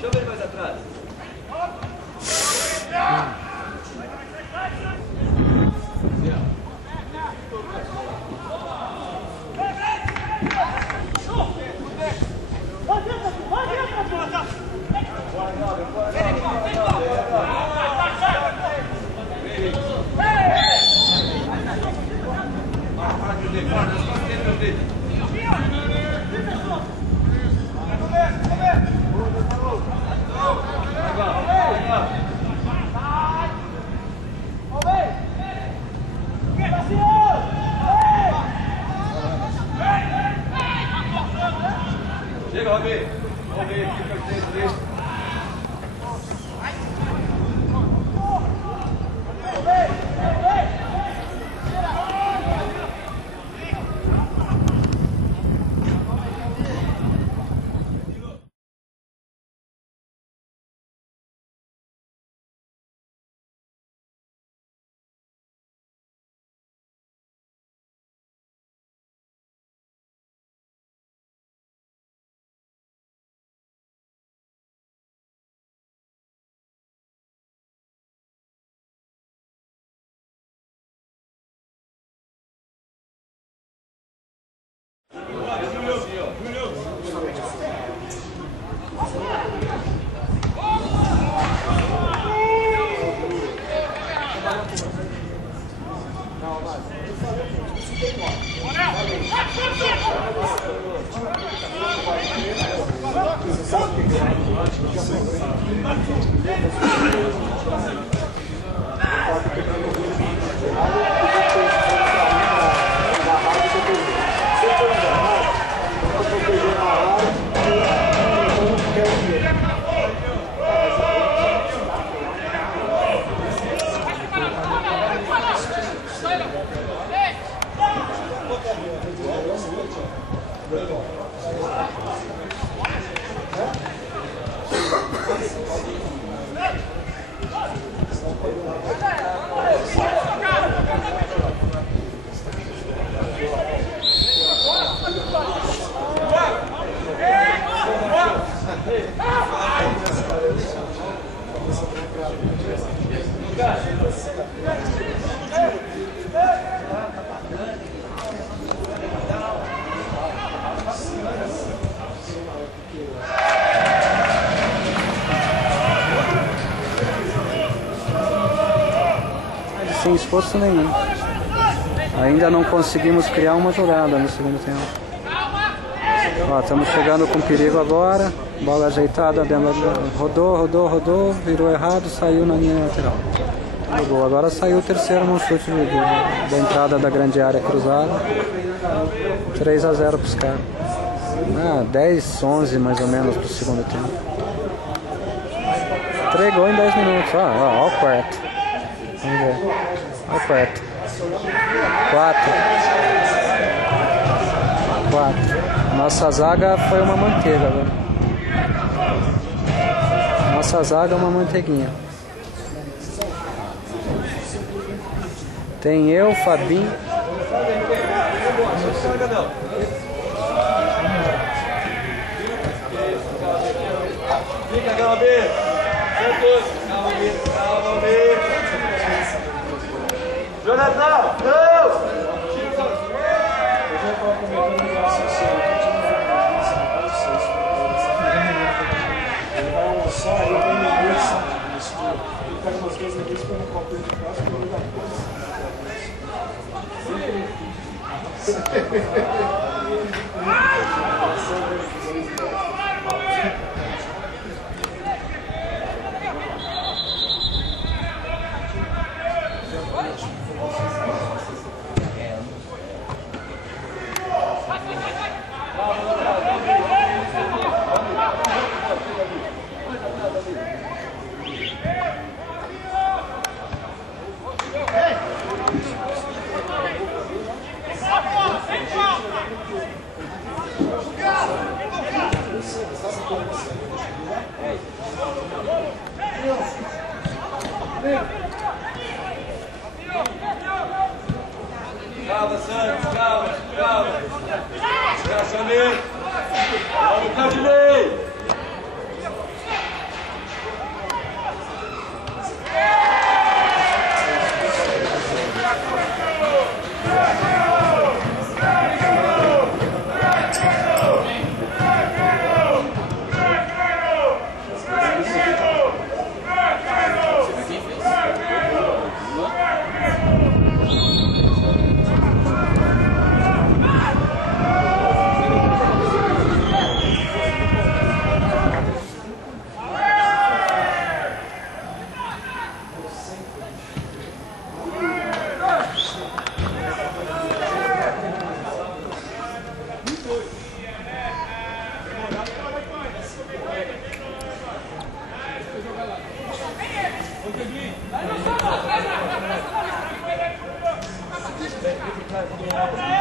Chama ele mais atrás. Chega, Robi. Robi, fica aqui. Sem esforço nenhum. Ainda não conseguimos criar uma jogada no segundo tempo. Ó, estamos chegando com perigo agora. Bola ajeitada, rodou, virou errado, saiu na linha lateral. Gol. Agora saiu o terceiro num chute da entrada da grande área cruzada. 3-0 para os caras. 10, 11 mais ou menos para o segundo tempo. 3 gols em 10 minutos. Ó o quarto. Vamos ver. Olha o quarto. 4. Nossa zaga foi uma manteiga, velho. Nossa zaga é uma manteiguinha. Tem eu, Fabinho. Fica, Galbi. Calma, Jonathan, não! Ele vai almoçar, ele tem linguiça. Ele faz umas coisas aqui, põe no copinho de plástico e ele dá Chamei! Vamos, Claudinei! Vai,